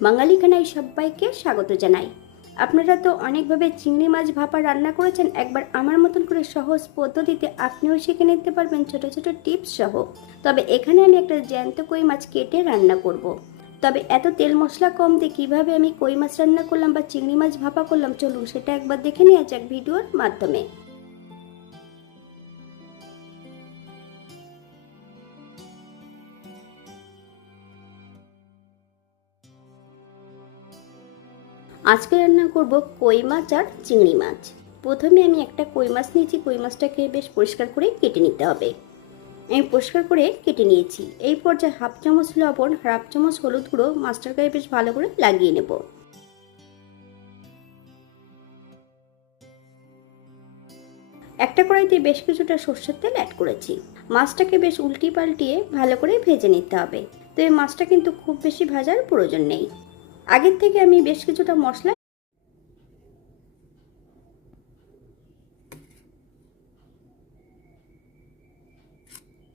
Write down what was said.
বাঙালি খানায় সবাইকে স্বাগত জানাই। আপনারা তো অনেকভাবে চিংড়ি মাছ ভাপা রান্না করেছেন, একবার আমার মতন করে সহজ পদ্ধতিতে আপনিও শিখে নিতে পারবেন ছোট ছোট টিপস সহ। তবে এখানে আমি একটা জ্যান্ত কই মাছ কেটে রান্না করব। তবে এত তেল মশলা কম দিয়ে কীভাবে আমি কই মাছ রান্না করলাম বা চিংড়ি মাছ ভাপা করলাম, চলুন সেটা একবার দেখে নেওয়া যাক ভিডিওর মাধ্যমে। আজকে রান্না করব কই মাছ আর চিংড়ি মাছ। প্রথমে আমি একটা কই মাছ নিয়েছি, কই মাছটাকে বেশ পরিষ্কার করে কেটে নিতে হবে। আমি পরিষ্কার করে কেটে নিয়েছি। এই পর্যায়ে হাফ চামচ লবণ, হাফ চামচ হলুদ গুঁড়ো মাছটার গায়ে বেশ ভালো করে লাগিয়ে নেব। একটা কড়াইতে বেশ কিছুটা সর্ষের তেল অ্যাড করেছি। মাছটাকে বেশ উল্টিয়ে পাল্টিয়ে ভালো করে ভেজে নিতে হবে। তো এই মাছটা কিন্তু খুব বেশি ভাজার প্রয়োজন নেই। আগের থেকে আমি বেশ কিছুটা মশলা